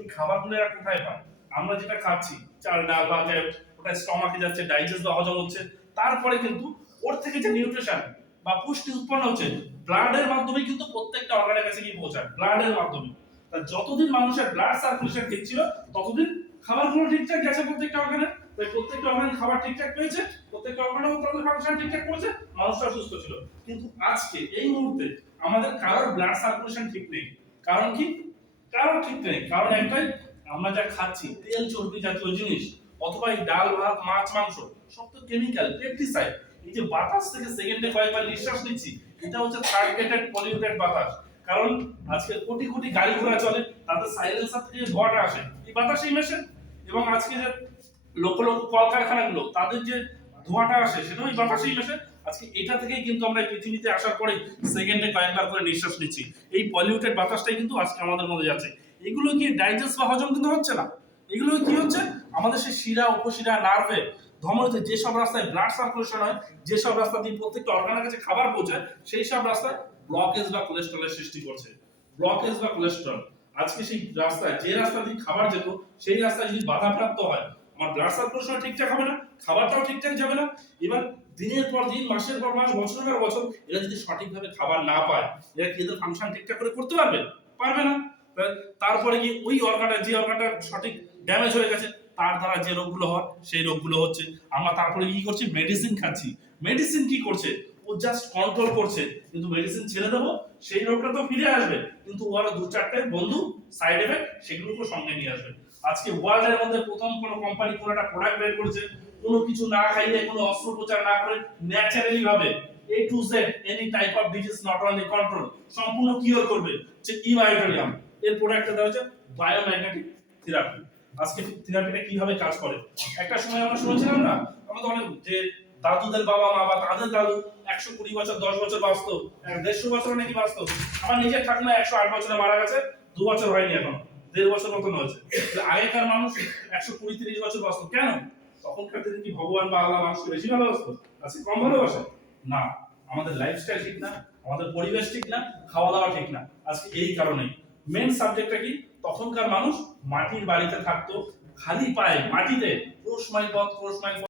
এই খাবারগুলো এরা কোথায় পায়? আমরা যেটা খাচ্ছি চাল ডাল ভাত, ওটা স্টমাকে যাচ্ছে, ডাইজেস্ট বা হজম হচ্ছে, তারপরে কিন্তু ওর থেকে যে নিউট্রিশন বা পুষ্টি উৎপন্ন হচ্ছে ব্লাডের মাধ্যমে কিন্তু প্রত্যেকটা অর্গানের কাছে গিয়ে পৌঁছায়, ব্লাডের মাধ্যমে। তা যতদিন মানুষের ব্লাড সার্কুলেশন ঠিক ছিল ততদিন খাবারগুলো ঠিকঠাক গেছে প্রত্যেকটা অর্গানে, তাই প্রত্যেকটা অর্গানে খাবার ঠিকঠাক পেয়েছে, প্রত্যেকটা অর্গানে তাদের ফাংশন ঠিকঠাক করেছে, মানুষটা সুস্থ ছিল। কিন্তু আজকে এই মুহূর্তে আমাদের কারোর ব্লাড সার্কুলেশন ঠিক নেই। কারণ কি? কারণ ঠিক নেই, কারণ একটাই, আমরা যা খাচ্ছি তেল চর্বি জাতীয় জিনিস অথবা এই ডাল ভাত মাছ মাংস সব তো কেমিক্যাল, পেস্টিসাইড। এই যে বাতাস থেকে সেকেন্ডে কয়েকবার নিঃশ্বাস নিচ্ছি, এটা হচ্ছে থার্ড গ্রেডেড পলিউটেড বাতাস। কারণ আজকে কোটি কোটি গাড়ি ঘোড়া চলে, তাদের সাইলেন্সার থেকে ধোঁয়াটা আসে এই বাতাসেই মেশে, এবং আজকে যে লক্ষ লক্ষ কলকারখানাগুলো তাদের যে ধোঁয়াটা আসে সেটা ওই বাতাসেই মেশে। আজকে এটা থেকেই কিন্তু আমরা পৃথিবীতে আসার পরে সেকেন্ডে কয়েকবার করে নিঃশ্বাস নিচ্ছি, এই পলিউটেড বাতাসটাই কিন্তু আজকে আমাদের মধ্যে যাচ্ছে। এগুলো কি ডাইজেস্ট বা হজম কিন্তু হচ্ছে না। এগুলো কি হচ্ছে, আমাদের সেই শিরা উপশিরা নার্ভে ধমনীতে যেসব রাস্তায় ব্লাড সার্কুলেশন হয়, যেসব রাস্তা দিয়ে প্রত্যেকটা অর্গানের কাছে খাবার পৌঁছায়, সেই সব রাস্তায় ব্লকেজ বা কোলেস্ট্রলের সৃষ্টি করছে। ব্লকেজ বা কোলেস্ট্রল, আজকে সেই রাস্তায় যে রাস্তা দিয়ে খাবার যেত সেই রাস্তায় যদি বাধাপ্রাপ্ত হয়, আমার ব্লাড সার্কুলেশন ঠিকঠাক হবে না, খাবারটাও ঠিকঠাক যাবে না। এবার দিনের পর দিন, মাসের পর মাস, বছরের পর বছর এরা যদি সঠিকভাবে খাবার না পায়, এরা কি এদের ফাংশন ঠিকঠাক করে করতে পারবে? পারবে না। তারপরে কি ওই অর্গানটা, যে অর্গানটা সঠিক ড্যামেজ হয়ে গেছে, তার দ্বারা যে রোগগুলো হয় সেই রোগগুলো হচ্ছে। আমরা তারপরে কি করছি? মেডিসিন খাচ্ছি। মেডিসিন কি করছে? ও জাস্ট কন্ট্রোল করছে, কিন্তু মেডিসিন ছেড়ে দেবো সেই রোগটা তো ফিরে আসবে, কিন্তু ওরা দু চারটে বন্ধু সাইড এফেক্ট সেগুলোকে সঙ্গে নিয়ে আসবে। আজকে ওয়ার্ল্ডের মধ্যে প্রথম কোনো কোম্পানি কোনো একটা প্রোডাক্ট বের করেছে, কোনো কিছু না খাইয়ে, কোনো অস্ত্রোপচার না করে, ন্যাচারালি ভাবে A to Z any type of disease not only control, সম্পূর্ণ কিওর করবে, যে ইবায়োটোরিয়াম এর প্রোডাক্টটা দেওয়া হচ্ছে বায়োম্যাগনেটিক থেরাপি। আজকে থেরাপিটা কিভাবে কাজ করে? একটা সময় আমরা শুনেছিলাম না, আমাদের অনেক যে দাদুদের বাবা মা বা তাদের দাদু 120 বছর 10 বছর বাঁচত, 150 বছর নাকি বাঁচত। আমার নিজের ঠাকুমা 108 বছরে মারা গেছে, 2 বছর হয়নি এখন, 1.5 বছর মতন হয়েছে। আগেকার মানুষ 120-30 বছর বাঁচত কেন? তখনকার দিনে কি ভগবান বা আল্লাহ মানুষকে বেশি ভালোবাসতো? আজকে কম ভালোবাসে? না, আমাদের লাইফস্টাইল ঠিক না, আমাদের পরিবেশ ঠিক না, খাওয়া দাওয়া ঠিক না। আজকে এই কারণেই মেন সাবজেক্টটা কি, তখনকার মানুষ মাটির বাড়িতে থাকতো, খালি পায়ে মাটিতে ক্রোশ মাইল পথ